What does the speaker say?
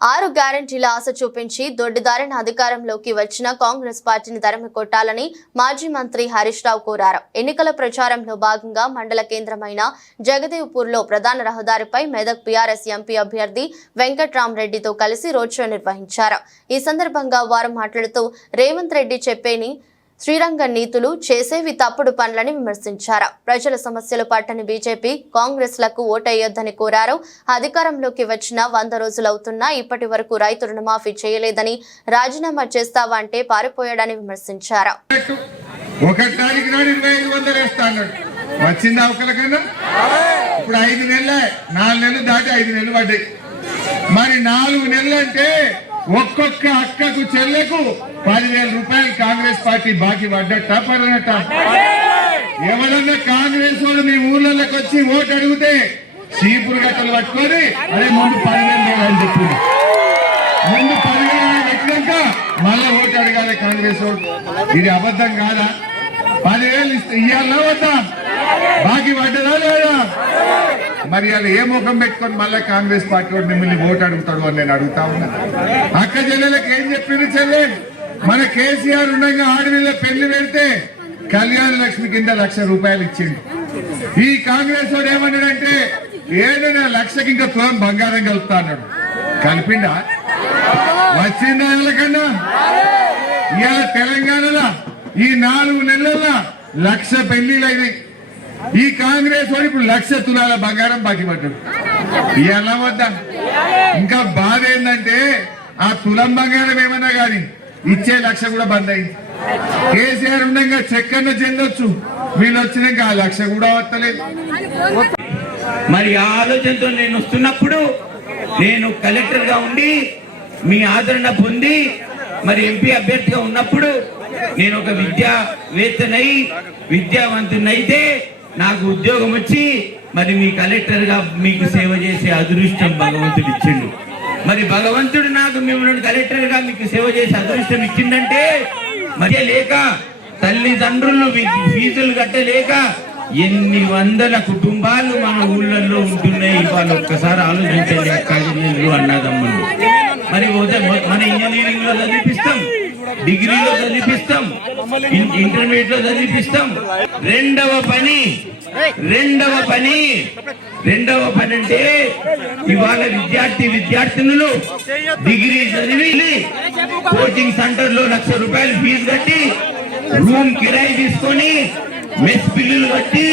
6 గ్యారెంటీల ఆశ చూపించి దొడ్డిదారిన అధికారంలోకి వచ్చిన కాంగ్రెస్ పార్టీని తరిమి కొట్టాలని మాజీ మంత్రి హరీష్ రావు కోరారు. ఎన్నికల ప్రచారంలో భాగంగా మండల కేంద్రమైన జగదేవ్పూర్లో ప్రధాన రహదారిపై మెదక్ బీఆర్ఎస్ ఎంపీ అభ్యర్థి వెంకట్రామరెడ్డితో కలిసి రోడ్ షో నిర్వహించారు. ఈ సందర్భంగా వారు మాట్లాడుతూ రేవంత్ రెడ్డి చెప్పేని శ్రీరంగ నీతులు చేసేవి తప్పుడు పనులని విమర్శించారు. ప్రజల సమస్యలు పట్టని బీజేపీ కాంగ్రెస్లకు ఓటేయొద్దని కోరారు. అధికారంలోకి వచ్చిన 100 రోజులవుతున్నా ఇప్పటి వరకు రైతు రుణమాఫీ చేయలేదని, రాజీనామా చేస్తావంటే పారిపోయాడని విమర్శించారు. ఇప్పుడు 5 నెలలు 4 నెలలు దాటి 5 నెలలు పడ్డాయి. మరి 4 నెలలు అంటే ఒక్కొక్క అక్కకు చెల్లెకు 10,000 రూపాయలు కాంగ్రెస్ పార్టీ బాకీ పడ్డట్ట పడినట్ట. ఎవరన్నా కాంగ్రెస్ వాళ్ళు మీ ఊర్లలోకి వచ్చి ఓటు అడిగితే చీపురు గట్టలు పట్టుకొని అదే ముందు 10,000 అని చెప్పింది. ముందు 10,000 పెట్టినాక మళ్ళా ఓటు అడగాలి కాంగ్రెస్ ఓటు. ఇది అబద్ధం కాదా? 10,000 ఇయ్యాలా వద్దా? బాకీ పడ్డదా లేదా? మరి అలా ఏ ముఖం పెట్టుకొని మళ్ళీ కాంగ్రెస్ పార్టీ వాడు మిమ్మల్ని ఓటు అడుగుతాడు అని నేను అడుగుతా ఉన్నా. అక్క చెల్లెలకు ఏం చెప్పింది చెల్లె? మన కేసీఆర్ ఉండగా ఆడవిల్ల పెళ్లి పెడితే కళ్యాణ లక్ష్మి కింద 1,00,000 రూపాయలు ఇచ్చిండు. ఈ కాంగ్రెస్ వాడు ఏమన్నాడంటే 7 లక్షకి ఇంకా తులం బంగారం కలుపుతా అన్నాడు. కలిపిండా? వచ్చిందా? ఎవరికన్నా ఇవాళ తెలంగాణలో ఈ 4 నెలల్లో 1,00,000 పెళ్లిలైనాయి. ఈ కాంగ్రెస్ వాడు ఇప్పుడు 1,00,000 తులాల బంగారం బాకీ పడ్డాడు. ఎలా వద్దా? ఇంకా బాధ ఏంటంటే ఆ తులం బంగారం ఏమన్నా కానీ ఇచ్చే 1,00,000 కూడా బంద్ అయింది. కేసీఆర్ ఉండగా చెక్కన్న చెందొచ్చు, వీళ్ళు వచ్చినాక ఆ 1,00,000 కూడా వస్తలేదు. మరి ఆ ఆలోచనతో నేను వస్తున్నప్పుడు నేను కలెక్టర్ గా ఉండి మీ ఆదరణ పొంది మరి ఎంపీ అభ్యర్థిగా ఉన్నప్పుడు నేను ఒక విద్యావేత్తనై విద్యావంతునైతే నాకు ఉద్యోగం వచ్చి మరి మీ కలెక్టర్ గా మీకు సేవ చేసే అదృష్టం భగవంతుడు ఇచ్చిండు. మరి భగవంతుడు నాకు మిమ్మల్ని కలెక్టర్ గా మీకు సేవ చేసే అదృష్టం ఇచ్చిందంటే మరి లేక తల్లిదండ్రులు ఫీజులు కట్టలేక ఎన్ని వందల కుటుంబాలు మన ఊళ్ళల్లో ఉంటున్నాయి. వాళ్ళు ఒక్కసారి ఆలోచించండి. అక్కలు అన్నదమ్ములు మరి మన ఇంజనీరింగ్ లో చదివిపిస్తాం, డిగ్రీలో చదివిపిస్తాం, ఇంటర్మీడియట్ లో చదివిపిస్తాం. రెండవ పని అంటే ఇవాళ విద్యార్థినులు డిగ్రీ చదివి కోచింగ్ సెంటర్ లో 1,00,000 రూపాయలు ఫీజు కట్టి రూమ్ కిరాయి తీసుకొని మెస్ బిల్లులు కట్టి